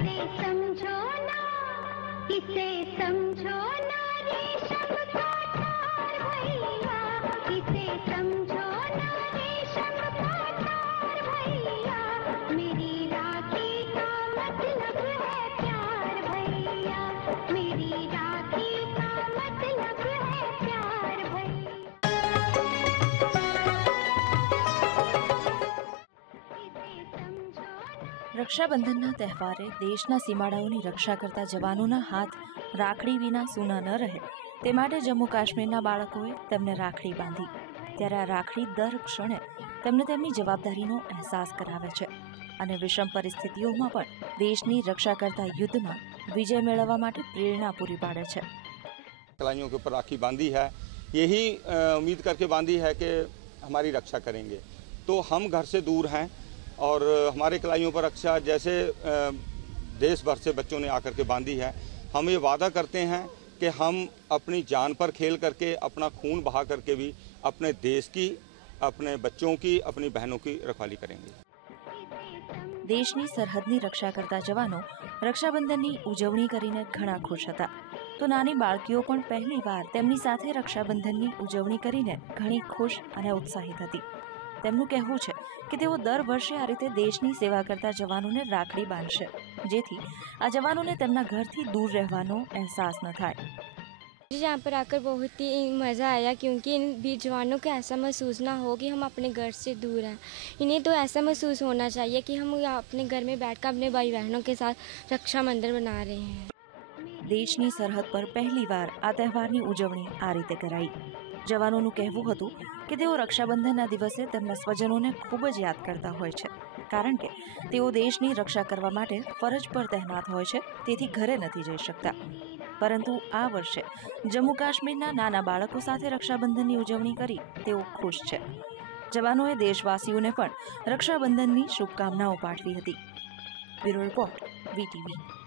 इसे समझो ना इसे समझो ना रेशम का तार भैया। इसे समझो ना रेशम રક્ષાબંધનના તહેવારે દેશના સીમાડાઓની રક્ષા કરતા જવાનોના હાથ રાખડી વિના સૂના ન રહે તે માટે જમ્મુ કાશ્મીરના બાળકોએ તેમને રાખડી બાંધી ત્યારે આ રાખડી દર ક્ષણે તેમને તેમની જવાબદારીનો અહેસાસ કરાવે છે અને વિષમ પરિસ્થિતિઓમાં પણ દેશની રક્ષા કરતા યુદ્ધમાં વિજય મેળવવા માટે પ્રેરણા પૂરી પાડે છે कलाइयों के ऊपर राखी बांधी है यही अ, उम्मीद करके बांधी है कि हमारी रक्षा करेंगे तो हम घर से दूर हैं और अ, हमारे कलाइयों पर रक्षा जैसे अ, देश भर से बच्चों ने आकर के बांधी है हम ये वादा करते हैं कि हम अपनी जान पर खेल करके अपना खून बहा करके भी अपने देश की अपने बच्चों की अपनी बहनों की रखवाली करेंगे દેશની સરહદની રક્ષા કરતા જવાનો રક્ષાબંધનની ઉજવણી કરીને ઘણા ખુશ હતા તો નાની બાળકીઓ પણ પહેલીવાર તેમની સાથે રક્ષાબંધનની ઉજવણી કરીને ઘણી ખુશ અને ઉત્સાહિત હતી તેમનું કહેવું છે કે તેઓ દર વર્ષે આ રીતે દેશની સેવા કરતા જવાનોને રાખડી બાંધશે જેથી આ જવાનોને તેમના ઘરથી દૂર રહેવાનો અહેસાસ ન થાય मुझे यहाँ पर आकर बहुत ही मज़ा आया क्योंकि इन वीर जवानों को ऐसा महसूस ना हो कि हम अपने घर से दूर हैं इन्हें तो ऐसा महसूस होना चाहिए कि हम यहाँ अपने घर में बैठकर अपने भाई बहनों के साथ रक्षा मंदिर बना रहे हैं દેશની સરહદ પર પહેલીવાર આ તહેવારની ઉજવણી આ રીતે કરાઈ જવાનોનું કહેવું હતું કે તેઓ રક્ષાબંધનના દિવસે તેમના સ્વજનોને ખૂબ જ યાદ કરતા હોય છે. કારણ કે તેઓ દેશની રક્ષા કરવા માટે ફરજ પર તહેનાત હોય છે, તેથી ઘરે નથી જઈ શકતા. પરંતુ આ વર્ષે જમ્મુ કાશ્મીરના નાના બાળકો સાથે રક્ષાબંધનની ઉજવણી કરી તેઓ ખુશ છે. જવાનોએ દેશવાસીઓને પણ રક્ષાબંધનની શુભકામનાઓ પાઠવી હતી. Bureau report, VTV.